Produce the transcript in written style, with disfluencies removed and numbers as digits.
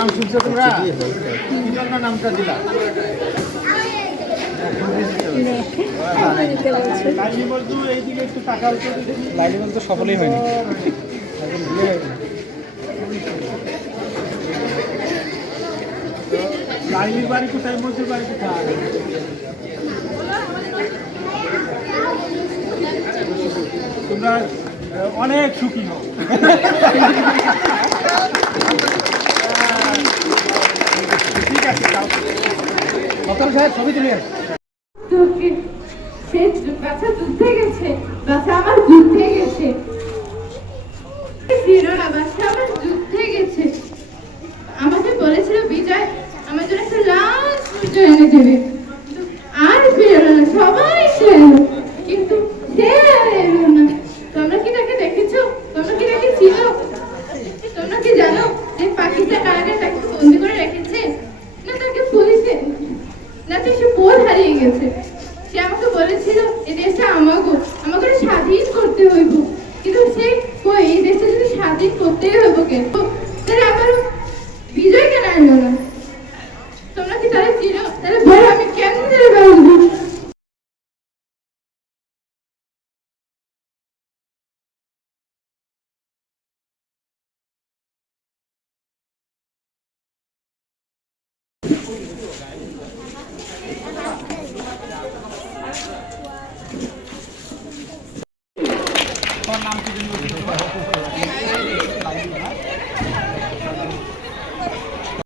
নাম শুনছো তোমরা? কি নামটা দিলা? লাইলি বলতে তো সফলই হয়নি। লাইলির বাড়ি কোথায়? মজুর বাড়ি কোথায়? তোমরা অনেক সুখী হও। ঠিক আছে, সাহেব ছবি তুলে বাচ্চা যুদ্ধে গেছে, বাচ্চা আমার যুদ্ধে গেছে, বাচ্চা আমার যুদ্ধে গেছে। আমাকে বলেছিল বিজয় আমার জন্য একটা লাল সূর্য এনে দেবে, আর ফিরলো না, সবাই এলো কিন্তু সে আর এলো না। তোমরা কি তাকে দেখেছো? তোমরা কি তাকে চিনো? তোমরা কি জানো যে পাকিস্তান কারাগারে তাকে বন্দি করে রেখেছে, না তাকে পুলিশে, না তো সে বোধ হারিয়ে গেছে। সে আমাকে বলেছিল এই দেশটা আমাকে স্বাধীন করতে হইব, কিন্তু সে কই এই দেশটা যদি স্বাধীন করতেই হইব কেন, তাহলে আবার বিজয় কেন আনলো না? তোমরা কি তারা চিনো? তাহলে বলো আমি কেন তারা বলবো?